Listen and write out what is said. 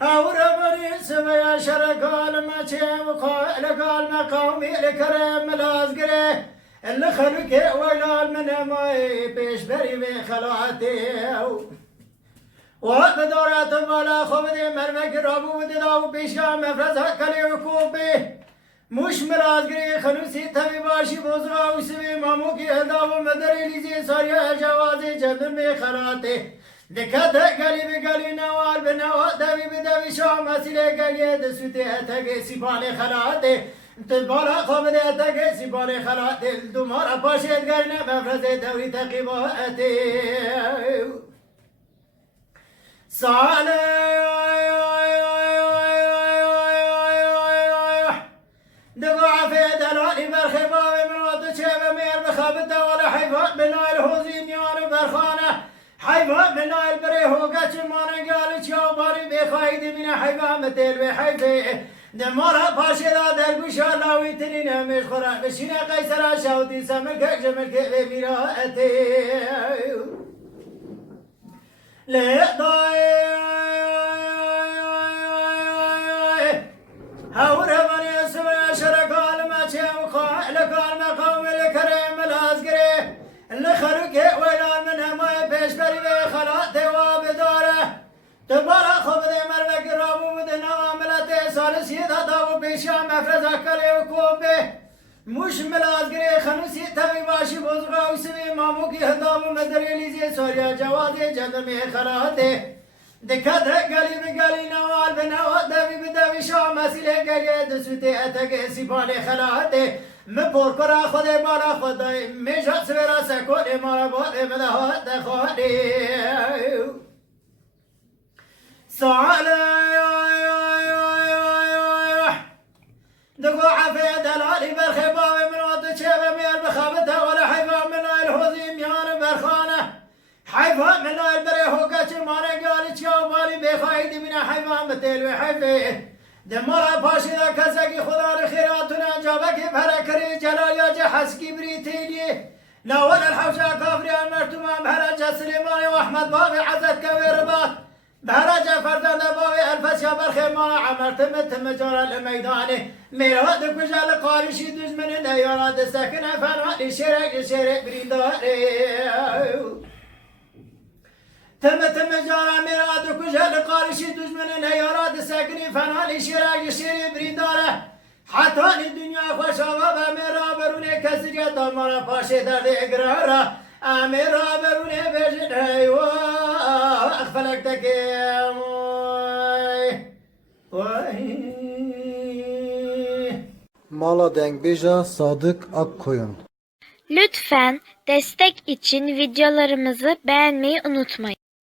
هوربني سميا شرقال ما تشيبكو لقال ما قومي لكرم لازقري اللي خلقي ويلال من ماي بيش بري بخلاتي وقدرات بلا خبدي مرمك رابو داو بيشا مفرزها كلي وكوبي مش ملازقري خلوسي تبي باشي بوزرا وسبي ماموكي هداو مدري ليزي ساريا جوازي جبن بخلاتي دكات قالي بقالي نوال بنوال دبي بدبي شام اسيلي قالي دسوتي اتاقي سيبالي خلاتي تبالا خبدي اتاقي سيبالي خلاتي الدمار باشيت قالنا مفرزي دوي تقيباتي صالح دقع في دلالي برخباوي من وضو شيب مير بخبته ولا حيفات من الهوزين يان برخانه حيفات من البريهو قاتشمان قالت يا باري بخايدي من حيفا متل بحيفي دمارها باشي دا درقوش اللاوي تنين مش خرا بشينا قيسرا شاوتي سمك جملك بميراتي هوربني سوى شرقال ما تشيوخا لقال ما قوم الكريم الازقري اللي خرقي ويلان منها ما بيش بري خلات دواب داره تبارا خبدي مرمك رابو بدنا عملتي سالسي دادو بيشا مفرزا كلي وكوبي مش ملازقري خنوسي تبي باشي بوزغا وسبي ماموكي هداو مدري ليزي سوريا جوازي جدمي خلاتي دكات قالي بقالي نوال بنوال دبي بدبي شام اسيلي قالي دسوتي اتاقي سيبالي خلاتي مبور كرا خدي بالا خدي ميجات سويرا سكولي مالا بولي مدهوت دخولي صالح دقوع في دلالي برخباوي من وضو شيب مير بخابتها ولا حيفا من الهوزيم يان برخانه حيفا من البريهو قاتشمانه قالت يا بالي بخايدي من حيفا متل وحيفي دمارا باشي ذا كسكي خضار خيراتنا جابك بهركري جلايا جحسكي بريتيني ناول الحوشا كافري المرتوما بهرجة سليماني واحمد بابي عزت كويربات بهرجة فردان بابي الفسيا برخيما عمرت متم جرى الميداني ميراد كجال قارشي دج من النيارات ساكنة فانوات لشرق بريداري تم جارا ميراد كجال قارشي دج من النيارات ساكنة فانوات لشرق بريداره حتى الدنيا خوشا وبا ميرا بروني كسرية دمارا باشي درد اقرارا اميرا بروني بجن ايوا اخفلك تكيم Mala Dengbija Sadık Akkoyun. Lütfen destek için videolarımızı beğenmeyi unutmayın.